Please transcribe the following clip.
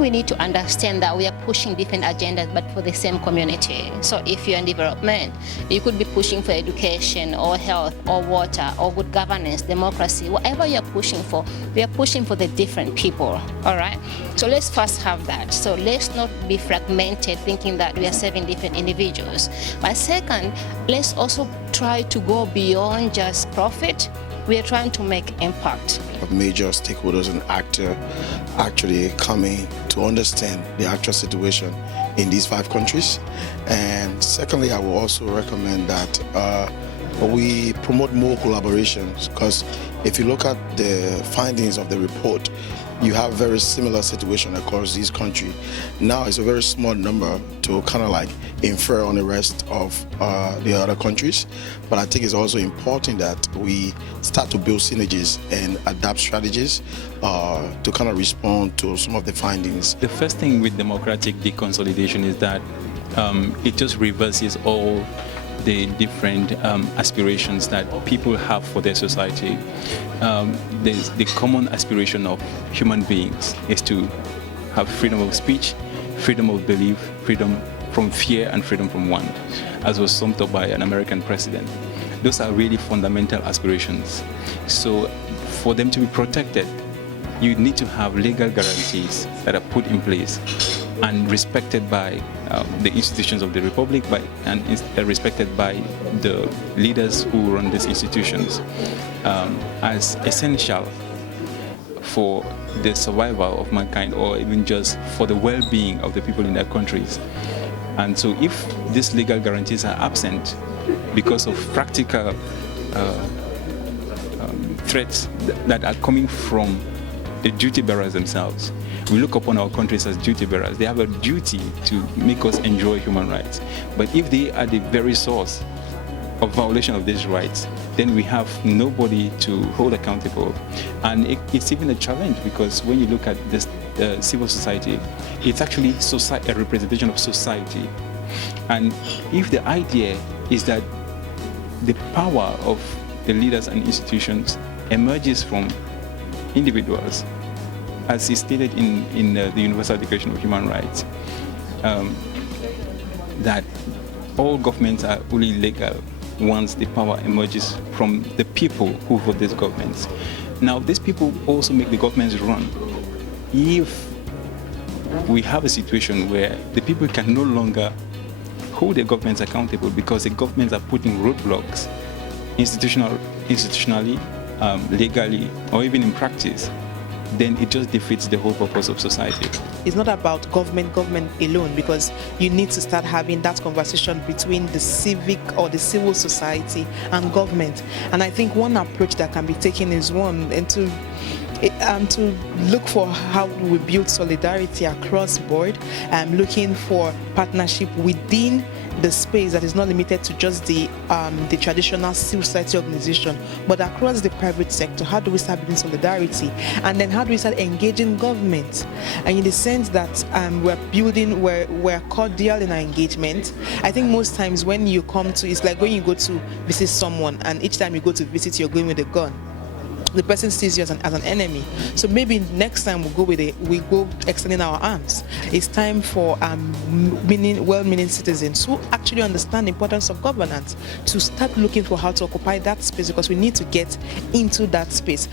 we need to understand that we are pushing different agendas, but for the same community. So if you're in development, you could be pushing for education or health or water or good governance, democracy, whatever you're pushing for, we are pushing for the different people, all right? So let's first have that. So let's not be fragmented thinking that we are serving different individuals. But second, let's also try to go beyond just profit. We are trying to make impact. Major stakeholders and actors actually coming to understand the actual situation in these 5 countries. And secondly, I will also recommend that we promote more collaborations, because if you look at the findings of the report, you have very similar situation across these countries. Now it's a very small number to kind of like infer on the rest of the other countries, but I think it's also important that we start to build synergies and adapt strategies to kind of respond to some of the findings. The first thing with democratic deconsolidation is that it just reverses all the different aspirations that people have for their society. There's the common aspiration of human beings is to have freedom of speech, freedom of belief, freedom from fear, and freedom from want, as was summed up by an American president. Those are really fundamental aspirations. So for them to be protected, you need to have legal guarantees that are put in place and respected by the institutions of the Republic and respected by the leaders who run these institutions as essential for the survival of mankind, or even just for the well-being of the people in their countries. And so if these legal guarantees are absent because of practical threats that are coming from the duty bearers themselves, we look upon our countries as duty bearers. They have a duty to make us enjoy human rights. But if they are the very source of violation of these rights, then we have nobody to hold accountable. And it's even a challenge, because when you look at this civil society, it's actually a representation of society. And if the idea is that the power of the leaders and institutions emerges from individuals, as is stated in the Universal Declaration of Human Rights, that all governments are only legal once the power emerges from the people who vote these governments. Now, these people also make the governments run. If we have a situation where the people can no longer hold the governments accountable because the governments are putting roadblocks institutionally, legally, or even in practice, then it just defeats the whole purpose of society. It's not about government alone, because you need to start having that conversation between the civic or the civil society and government. And I think one approach that can be taken is to look for how we build solidarity across board, looking for partnership within the space that is not limited to just the traditional civil society organization, but across the private sector. How do we start building solidarity? And then how do we start engaging government? And in the sense that we're cordial in our engagement. I think most times when you come to, it's like when you go to visit someone, and each time you go to visit, you're going with a gun. The person sees you as an enemy. So maybe next time we go extending our arms. It's time for well-meaning citizens who actually understand the importance of governance to start looking for how to occupy that space, because we need to get into that space.